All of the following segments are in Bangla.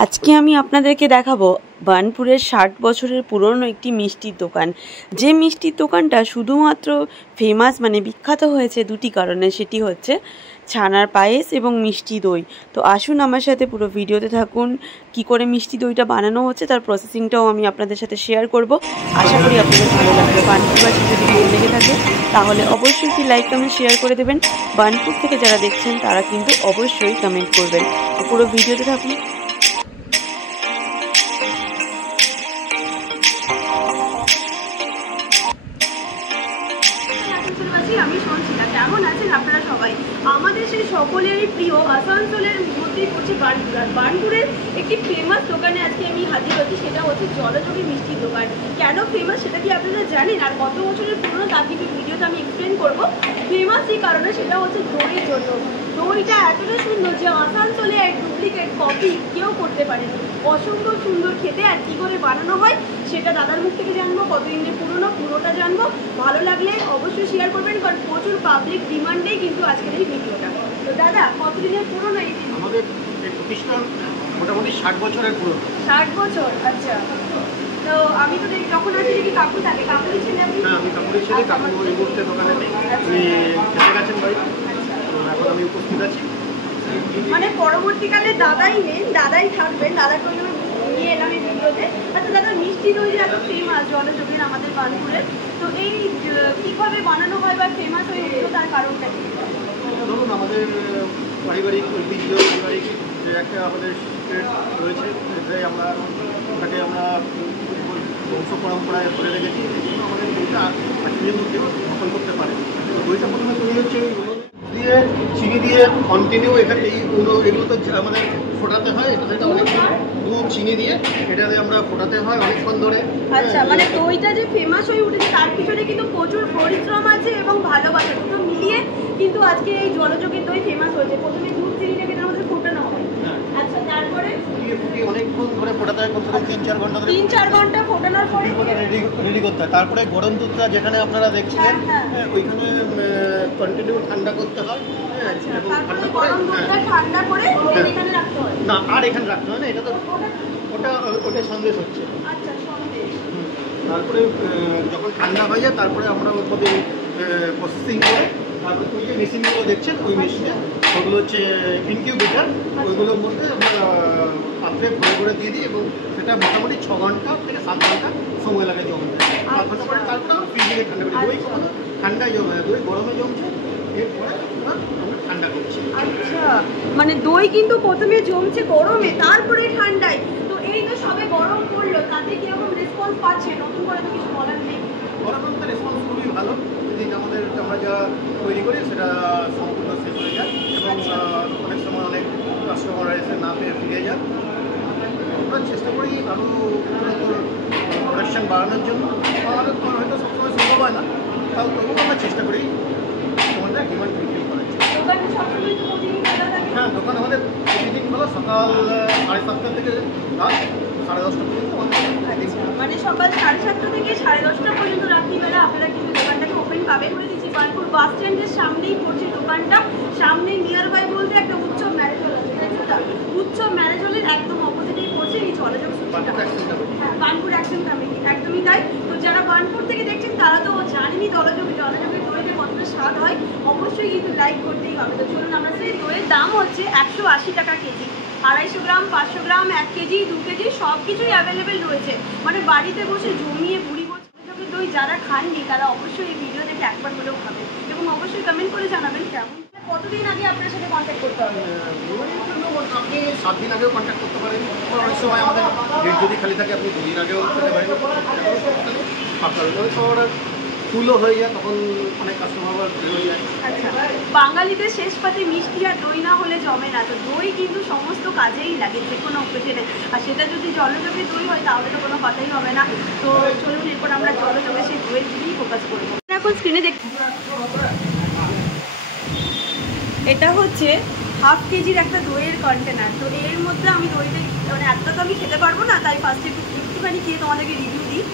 আজকে আমি আপনাদেরকে দেখাবো বার্নপুরের ৬০ বছরের পুরনো একটি মিষ্টির দোকান। যে মিষ্টির দোকানটা শুধুমাত্র ফেমাস মানে বিখ্যাত হয়েছে দুটি কারণে, সেটি হচ্ছে ছানার পায়েস এবং মিষ্টি দই। তো আসুন আমার সাথে পুরো ভিডিওতে থাকুন, কি করে মিষ্টি দইটা বানানো হচ্ছে তার প্রসেসিংটাও আমি আপনাদের সাথে শেয়ার করব। আশা করি আপনাদের ভালো লাগবে। বার্নপুরবাসী যদি ভালো লেগে থাকে তাহলে অবশ্যই একটি লাইক কমেন্ট শেয়ার করে দেবেন। বার্নপুর থেকে যারা দেখছেন তারা কিন্তু অবশ্যই কমেন্ট করবেন। তো পুরো ভিডিওতে থাকুন। আমি শুনছিলাম কেমন আছেন আপনারা সবাই। আমাদের সেই সকলেরই প্রিয় আসানসোলের মধ্যেই পড়ছে বার্নপুর। আর বার্নপুরের একটি ফেমাস দোকানে আজকে আমি হাজির হচ্ছি, সেটা হচ্ছে জলযোগী মিষ্টির দোকান। কেন ফেমাস সেটা কি আপনারা জানেন? আর কত বছরের পুরনো তার কিন্তু ভিডিওতে আমি এক্সপ্লেন করবো। ফেমাস এই কারণে সেটা হচ্ছে দইয়ের জন্য। দইটা এতটা সুন্দর যে আসানসোলে এক ডুপ্লিকেট কপি কেউ করতে পারে না। অসম্ভব সুন্দর খেতে। আর কী করে বানানো হয় সেটা দাদার মুখ থেকে জানবো, কতদিনের পুরোটা জানবো। ভালো লাগলে অবশ্যই শেয়ার করবেন, কারণ প্রচুর পাবলিক ডিমান্ডেই কিন্তু আজকের এই ভিডিওটা। তো দাদা, কতদিনের পুরোনো এই আমাদের প্রতিষ্ঠান? মোটামুটি ৬০ বছরের পুরনো। ৬০ বছর, আচ্ছা। তো আমি তো দেখি যখন আসি দেখি কাকু থাকে। কাকুরই ছেলে আপনি? হ্যাঁ, আমি কাকুরই ছেলে। কাকু এই মুহূর্তে দোকানে নেই, উনি খেতে গেছেন বাড়ি। এখন আমি উপস্থিত আছি। মানে পরবর্তীকালে দাদাই নেন, দাদাই থাকবেন, দাদাকে ওই জন্য নিয়ে এলাম এই ভিডিওতে। আচ্ছা দাদা, মিষ্টি দই যে এত ফেমাস জলযোগের আমাদের বার্নপুরের, তো এই কীভাবে বানানো হয় বা ফেমাস হয়ে উঠলো তার কারণটা কি? ধরুন, আমাদের পারিবারিক ঐতিহ্য, পারিবারিক যে একটা আমাদের সিক্রেট রয়েছে, সেটাই আমরা ওটাকে আমরা বংশ পরম্পরায় ধরে রেখেছি। এই জন্য আমাদের দইটা আত্মীয় কেউ দখল করতে পারে। দইটা প্রথমে তৈরি হচ্ছে দিয়ে চিনি দিয়ে কন্টিনিউ এখানে এগুলো তো আমাদের ফোটাতে হয়। এটা অনেক দুধ চিনি দিয়ে এটাতে আমরা ফোটাতে হয় অনেকক্ষণ ধরে। আচ্ছা, মানে দইটা যে ফেমাস হয়ে উঠেছে তার পিছনে কিন্তু প্রচুর পরিশ্রম আছে এবং ভালোবাসা দুটো মিলিয়ে কিন্তু আজকে এই জলযোগের দই ফেমাস হয়েছে। প্রথমে দুধ চিনিটাকে আমাদের ফোটানো হয়। আচ্ছা, তারপরে ফুটিয়ে অনেকক্ষণ ধরে ফোটাতে হয়, কমসে কম ৩-৪ ঘন্টা ধরে। ৩-৪ ঘন্টা ফোটানোর পরে রেডি করতে হয়। তারপরে গরম দুধটা যেখানে আপনারা দেখছিলেন ওইখানে কন্টিনিউ ঠান্ডা করতে হয়। ঠান্ডা করে এখানে রাখতে হয় না, আর এখানে রাখতে হয় না, এটা তো ওটা সন্দেশ হচ্ছে। আচ্ছা, সন্দেশ। তারপরে যখন ঠান্ডা হয়ে যায় তারপরে আমরা ওর মধ্যে প্রসেসিং করে তারপরে ওই যে মেশিনগুলো দেখছেন ওই মেশিনে ওগুলো হচ্ছে ইনকিউবেটার, ওইগুলোর মধ্যে আমরা পাত্রে ভরে করে দিয়ে দিই এবং সেটা মোটামুটি ৬ ঘন্টা থেকে ৭ ঘন্টা সময় লাগে জমতে। ৭ ঘন্টা পরে তারপরে আমরা ফ্রিজে ঠান্ডা করি। দই কখনো ঠান্ডায় জমে না, দই গরমে জমছে, এরপরে আমরা ঠান্ডা করছি। আচ্ছা, মানে দই কিন্তু প্রথমে জমছে গরমে, তারপরে ঠান্ডায়। তো এই তো সবে গরম পড়লো, তাতে কিরকম রেসপন্স পাচ্ছে? নতুন করে তো কিছু বলার নেই। গরম রেসপন্স খুবই ভালো। যদি আমরা যা তৈরি করি সেটা সম্পূর্ণ শেষ হয়ে যায় এবং অনেক সময় অনেক কাস্টমার এসে না পেয়ে ফিরে যান। আমরা চেষ্টা করি আরও প্রোডাকশান বাড়ানোর জন্য। আমাদের হয়তো সবসময় সম্ভব হয় না, তাও তবুও আমরা চেষ্টা করি আমাদের ডিমান্ড ফুলফিল করার জন্য। হ্যাঁ, দোকান আমাদের প্রতিদিন খোলা, সকাল 7:30 থেকে রাত 10:30 পর্যন্ত। মানে সকাল 7:30 থেকে 10:30 পর্যন্ত রাত্রিবেলা আপনারা কিন্তু দোকানটাকে ওপেন পাবেন। বলে দিচ্ছি, বার্নপুর বাস স্ট্যান্ডের সামনেই পড়ছে দোকানটা। সামনে নিয়ার বাই বলতে একটা উৎসব ম্যারেজ হল আছে, তাই তো? উৎসব ম্যারেজ হলের একদম অপোজিটেই পড়ছে এই জলযোগ। হ্যাঁ, বার্নপুর অ্যাকশন কমিটি, একদমই তাই। তো যারা বার্নপুর থেকে দেখছেন তারা তো জানেনই জলযোগের দইতে কতটা স্বাদ হয়। অবশ্যই কিন্তু লাইক করতেই হবে। তো চলুন, আমরা সেই দইয়ের দাম হচ্ছে 180 টাকা কেজি। 250 গ্রাম, 500 গ্রাম, 1 কেজি, 2 কেজি সব কিছুই অ্যাভেলেবেল রয়েছে। মানে বাড়িতে বসে জমিয়ে বুড়ি বসে দই যারা খাননি তারা অবশ্যই এই ভিডিও দেখে একবার হলেও খাবেন এবং অবশ্যই কমেন্ট করে জানাবেন কেমন। কতদিন আগে আপনার সাথে কন্ট্যাক্ট করতে হবে? আপনি 7 দিন আগেও কন্ট্যাক্ট করতে পারেন। অনেক সময় আমাদের ডেট যদি খালি থাকে আপনি 2 দিন আগেও করতে পারেন। অনেক ফুলও হয়ে যায়, তখন অনেক কাস্টমার হয়ে যায়। আচ্ছা, বাঙালিদের শেষ পাতে মিষ্টি আর দই না হলে জমে না। তো দই কিন্তু সমস্ত কাজেই লাগে, যে কোনো অকেশনে। আর সেটা যদি জলযোগে দই হয় তাহলে তো কোনো কথাই হবে না। তো চলুন, এরপর আমরা জলযোগে সেই দইয়ের দিকেই ফোকাস করবো। এখন স্ক্রিনে দেখ, এটা হচ্ছে 1/2 কেজির একটা দইয়ের কন্টেনার। তো এর মধ্যে আমি দইটা মানে এতটা তো আমি খেতে পারবো না, তাই ফার্স্টে একটুখানি খেয়ে তোমাদেরকে রিভিউ দিই।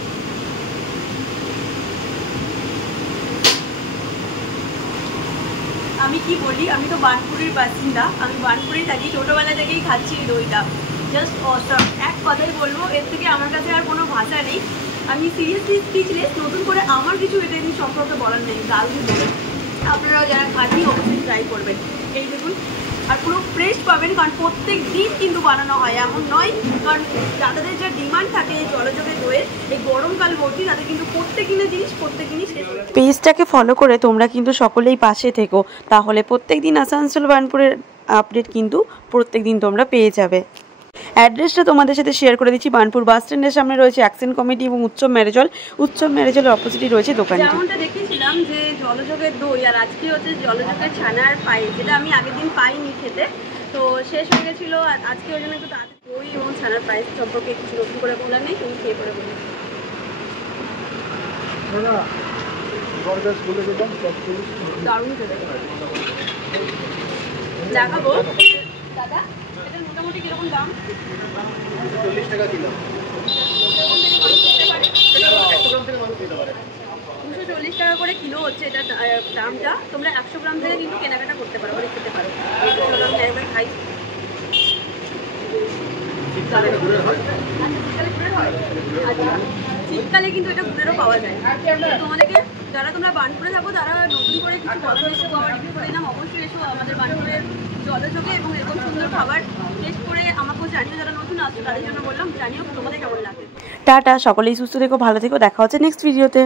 আমি কি বলি, আমি তো বার্নপুরের বাসিন্দা, আমি বার্নপুরেই থাকি, ছোটোবেলা থেকেই খাচ্ছি এই দইটা। Just awesome. এক কথাই বলবো, এর থেকে আমার কাছে আর কোনো ভাষা নেই। আমি সিরিয়াসলি স্পিচলেস। নতুন করে আমার কিছু এটা কিন্তু সম্পর্কে বলার নেই। দারুণ বলে, আপনারাও যারা খাননি অবশ্যই ট্রাই করবেন। এই দেখুন, আর পুরো ফ্রেশ পাবেন, কারণ প্রত্যেক দিন কিন্তু বানানো হয়, এমন নয়। কারণ যাদের যা ডিমান্ড থাকে এই জলযোগের দইয়ের, এই গরমকাল ভর্তি, তাদের কিন্তু প্রত্যেক দিনের জিনিস প্রত্যেক দিনই শেষ হয়ে যায়। পেজটাকে ফলো করে তোমরা কিন্তু সকলেই পাশে থেকো, তাহলে প্রত্যেক দিন আসানসোল বার্নপুরের আপডেট কিন্তু প্রত্যেক দিন তোমরা পেয়ে যাবে। অ্যাড্রেসটা তোমাদের সাথে শেয়ার করে দিচ্ছি। বার্নপুর বাস স্ট্যান্ডের সামনে রয়েছে অ্যাকশন কমিটি এবং উৎসব ম্যারেজ হল। উৎসব ম্যারেজ হলের অপোজিটে রয়েছে দোকানটি। যেমনটা দেখিয়েছিলাম যে জলযোগের দই, আর আজকে হচ্ছে জলযোগের ছানার পায়েস, যেটা আমি আগের দিন পাইনি খেতে, তো শেষ হয়ে গেছিলো। আর আজকে ওই জন্য একটু তাড়াতাড়ি দই এবং ছানার পায়েস সম্পর্কে কিছু নতুন করে বলার নেই, তুমি খেয়ে পরে বলি। দারুণ খেতে দেখাবো। দাদা, এটা মোটামুটি কিরকম দাম? 40 টাকা কিলো। 240 টাকা করে কিলো হচ্ছে এটা দামটা। তোমরা 100 গ্রাম থেকে কিন্তু কেনাকাটা করতে পারো, মানে খেতে পারো। একবার খাই। শীতকালে কিন্তু এটা গুড়েরও পাওয়া যায়। তোমাদেরকে যারা তোমরা বার্নপুরে থাকো তারা নতুন করে কিছু বদল এসে খাবার রিভিউ করে নাম, অবশ্যই এসো আমাদের বার্নপুরের জলযোগে এবং এরকম সুন্দর খাবার টেস্ট করে আমাকেও জানিও। যারা নতুন আসছো তাদের জন্য বললাম, জানিও তোমাদের কেমন লাগে। টাটা, সকলেই সুস্থ থেকো, ভালো থেকো, দেখা হচ্ছে নেক্সট ভিডিওতে।